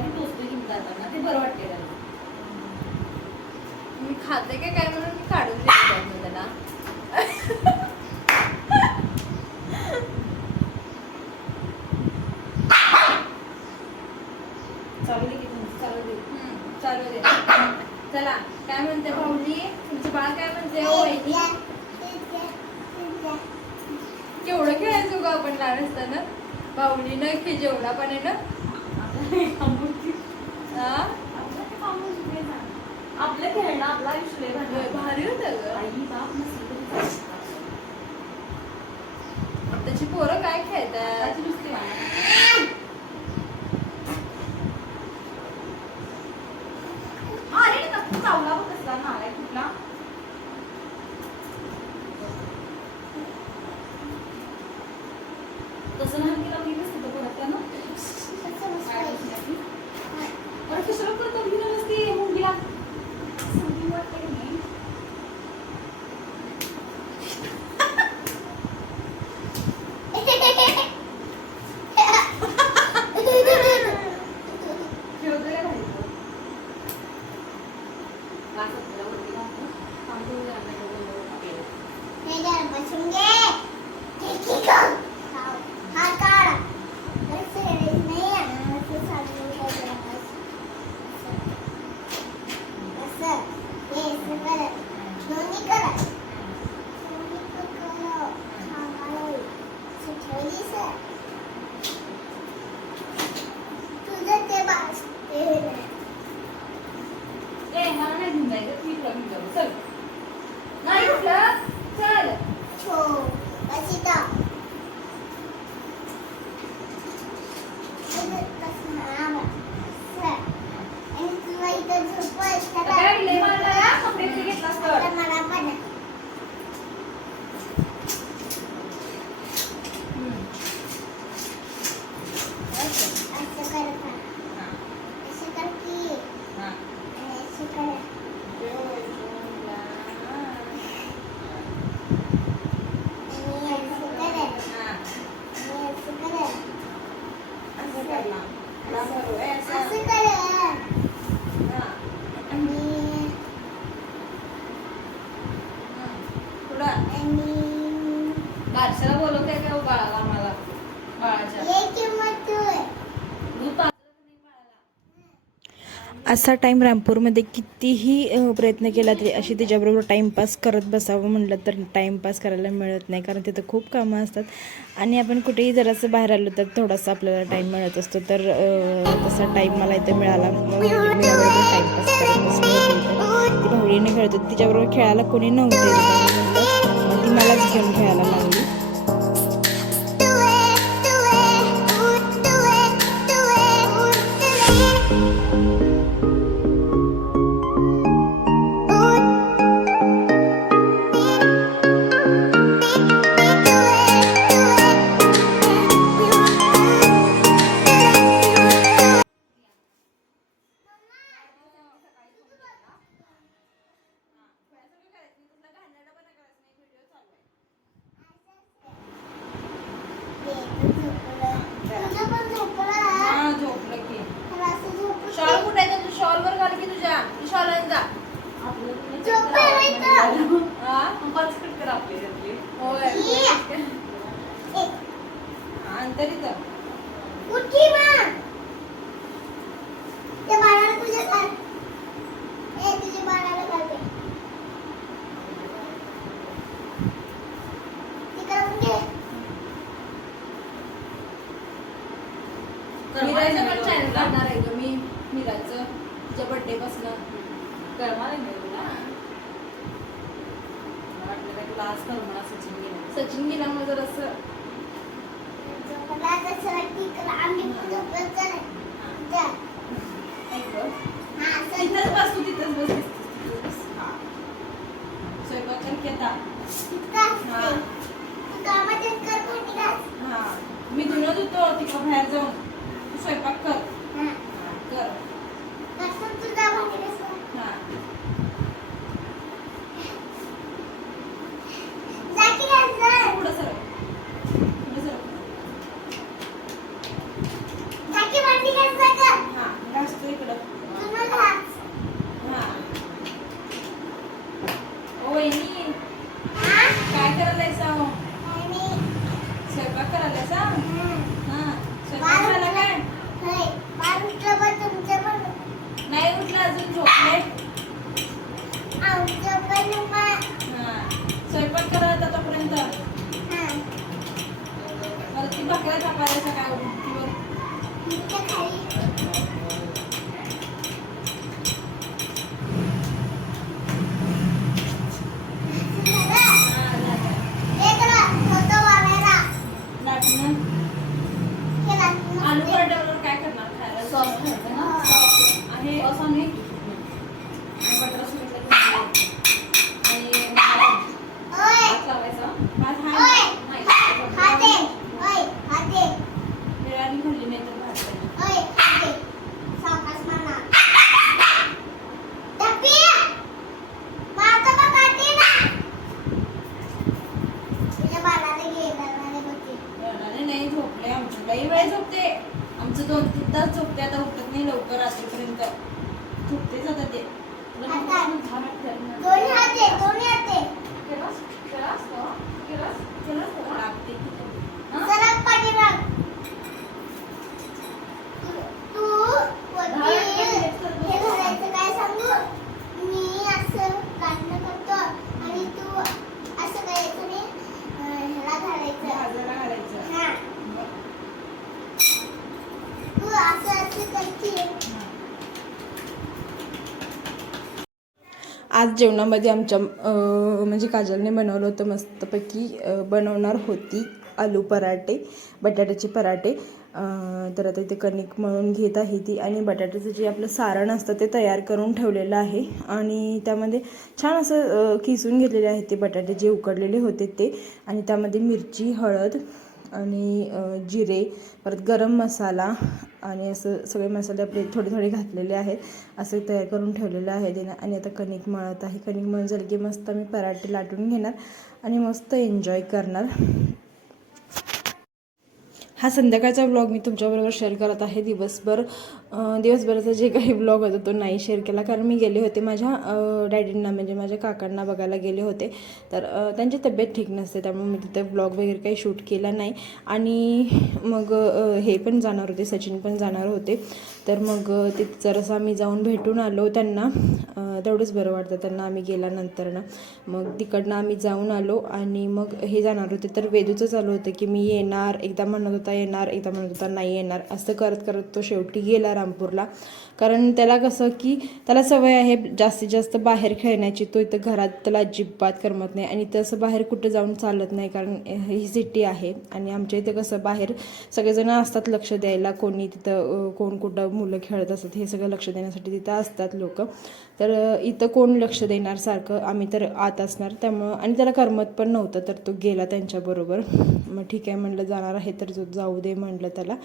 की टोचतोय की जाताना ते बरं वाटते त्याला. मी खाते काय काय म्हणून मी काढून दिलं त्याला. चालू दे की तुमचं, चालू दे. चालू दे. चला काय म्हणते भाऊजी? तुमचं बाळ काय म्हणते? वहिनी? केवढं खेळायचो का आपण लहान असताना? भाऊलीनं की जेवढा पण आहे ना? आपलं खेळणं आपला आयुष्य भारी. होतं ग आई त्याची पोरं काय खेळतात नुसती अरे नक्की चावला बघ ना नालाय कुठला तसं नाही असा टाईम रामपूरमध्ये कितीही प्रयत्न केला तरी अशी तिच्याबरोबर टाईमपास करत बसावं म्हटलं तर टाईमपास करायला मिळत नाही. कारण तिथं खूप कामं असतात. आणि आपण कुठेही जरासं बाहेर आलो तर थोडासा आपल्याला टाईम मिळत असतो. तर तसा टाईम मला इथं मिळाला. टाईमपास करत ती भावडीने खेळत होती. तिच्याबरोबर खेळायला कोणी नव्हते. ती मलाच घेऊन खेळायला लागली. तुझ्या बर्थडे पासून नाही आहे ना तुला? वाटलं काय तुला आज सचिन गेला. सचिन गेला मग जर असं तिथंच बस तू तिथंच बस स्वयंपाक कर की आता. तिथं हा. हा. मी धुणं धुतो तिकडं बाहेर जाऊन आज जेवणामध्ये आमच्या म्हणजे काजलने बनवलं होतं मस्तपैकी बनवणार होती आलू पराठे बटाट्याचे पराठे. तर आता इथे कणिक मळून घेत आहे ती आणि बटाट्याचं जे आपलं सारण असतं ते तयार करून ठेवलेलं आहे. आणि त्यामध्ये छान असं किसून घेतलेले आहेत ते बटाटे जे उकडलेले होते ते. आणि त्यामध्ये मिरची हळद आणि जिरे परत गरम मसाला आणि असं सगळे मसाले आपले थोडे थोडे घातलेले आहेत असं तयार करून ठेवलेलं आहे तिने. आणि आता कणिक मळत आहे. कणिक मळून झालं की मस्त मी पराठे लाटून घेणार आणि मस्त एन्जॉय करणार. हा संध्याकाळचा ब्लॉग मी तुमच्याबरोबर शेअर करत आहे दिवसभर. दिवसभराचा जे काही ब्लॉग होता तो नाही शेअर केला. कारण मी गेले होते माझ्या डॅडींना म्हणजे माझ्या काकांना बघायला गेले होते. तर त्यांची तब्येत ठीक नसते. त्यामुळे मी तिथे ब्लॉग वगैरे काही शूट केला नाही. आणि मग हे पण जाणार होते. सचिन पण जाणार होते. तर मग अं, जरासा जरासं आम्ही जाऊन भेटून आलो त्यांना. तेवढंच बरं वाटतं. त्यांना आम्ही गेल्यानंतर ना मग तिकडनं आम्ही जाऊन आलो. आणि मग हे जाणार होते. तर वेदूचं चालू होतं की मी येणार. एकदा म्हणत होता येणार. एकदा म्हणत होता नाही येणार. असं करत करत तो शेवटी गेला रामपूरला. कारण त्याला कसं की त्याला सवय आहे जास्तीत जास्त बाहेर खेळण्याची. तो इथं घरात त्याला अजिबात करमत नाही आणि तसं बाहेर कुठं जाऊन चालत नाही कारण ही सिटी आहे आणि आमच्या इथे कसं बाहेर सगळेजण असतात लक्ष द्यायला. कोणी तिथं कोण कुठं मुलं खेळत असतात हे सगळं लक्ष देण्यासाठी तिथं असतात लोक. तर इथं कोण लक्ष देणार सारखं? आम्ही तर आत असणार. त्यामुळं आणि त्याला करमत पण नव्हतं तर तो गेला त्यांच्याबरोबर. मग ठीक आहे म्हणलं जाणार आहे तर जो जाऊ दे म्हणलं त्याला.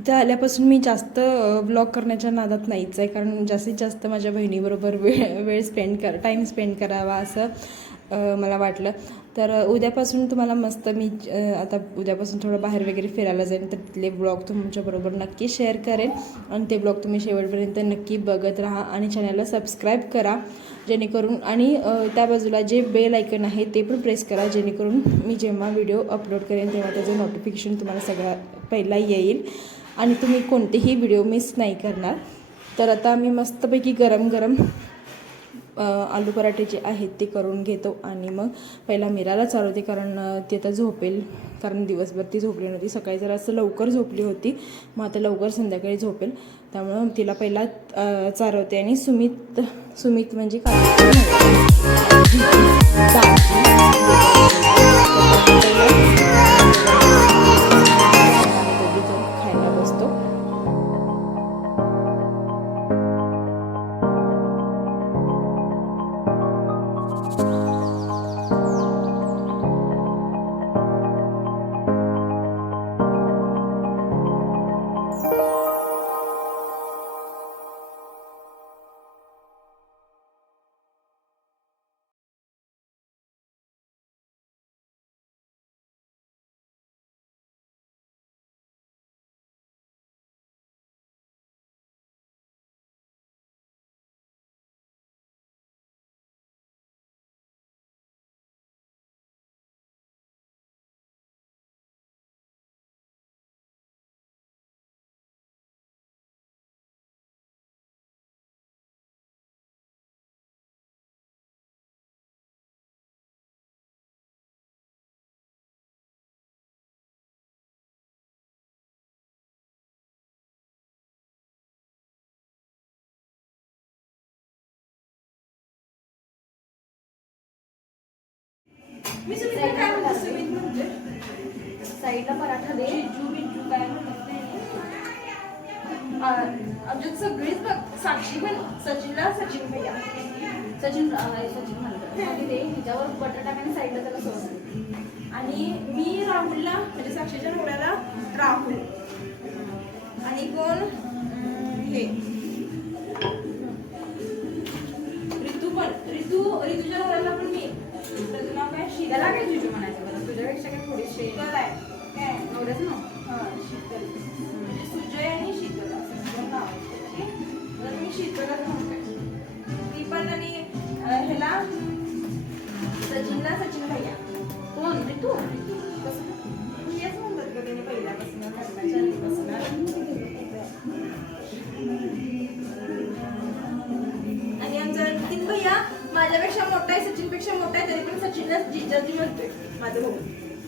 इथं आल्यापासून मी जास्त ब्लॉग करण्याच्या नादात नाहीच आहे. कारण जास्तीत जास्त माझ्या बहिणीबरोबर वेळ वेळ स्पेंड कर टाईम स्पेंड करावा असं मला वाटलं. तर उद्यापासून तुम्हाला मस्त मी आता उद्यापासून थोडं बाहेर वगैरे फिरायला जाईन तर तिथले ब्लॉग तुमच्याबरोबर नक्की शेअर करेन. आणि ते ब्लॉग तुम्ही शेवटपर्यंत नक्की बघत राहा आणि चॅनलला सबस्क्राईब करा. जेणेकरून आणि त्या बाजूला जे बेल आयकन आहे ते पण प्रेस करा. जेणेकरून मी जेव्हा व्हिडिओ अपलोड करेन तेव्हा त्याचं नोटिफिकेशन तुम्हाला सगळ्यात पहिला येईल. आणि तुम्ही कोणतेही व्हिडिओ मिस नाही करणार. तर आता मी मस्तपैकी गरम गरम आलू पराठे जे आहेत ते करून घेतो आणि मग पहिला मिराला चालवते कारण ती आता झोपेल. कारण दिवसभर ती झोपली नव्हती. सकाळी जरा असं लवकर झोपली होती. मग आता लवकर संध्याकाळी झोपेल. त्यामुळं तिला पहिला चारवते आणि सुमित सुमित म्हणजे काय मी सुमित काय म्हणतो? सुमित म्हणते साईडला पराठा दे. बिजू बिजू काय म्हणत नाही. आ- आमच्यात सगळीच बघ. साक्षी पण सचिनला सचिन भैया. सचिन सचिन आणि ते ह्याच्यावर बटर टाकाने साईडला त्याला सॉस आणि मी राहुलला म्हणजे साक्षीच्या नवऱ्याला राहुल. आणि कोण? हे. काय थोडीशी शीतल आहे. काय ना? हा शीतल म्हणजे सुजय आणि शीतल. असं नाव. तर मी शीतलच म्हणते. ती पण आणि ह्याला सचिनला सचिन भैया. कोण? ऋतू कसं हेच म्हणतात का त्याने पहिल्यापासून लग्नाच्या आधीपासून आणि आमचा नितीन भैया माझ्यापेक्षा मोठा आहे सचिनपेक्षा मोठा आहे तरी पण सचिनलाच जिजाजी म्हणतोय माझा भाऊ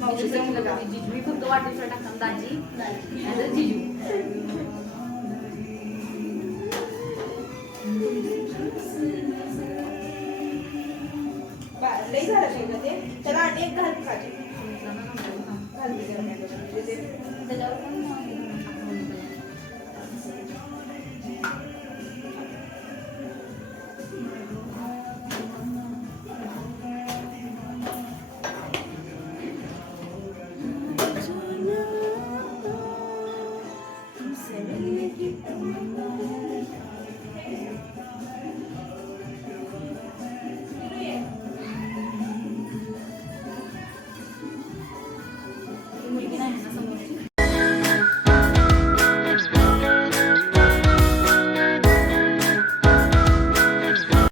मावशीचा मुलगा मी फक्त वाटेश्वर टाकतात दाजी आणि जिजू. लई झालं ते. त्याला एक घाल पाहिजे घालते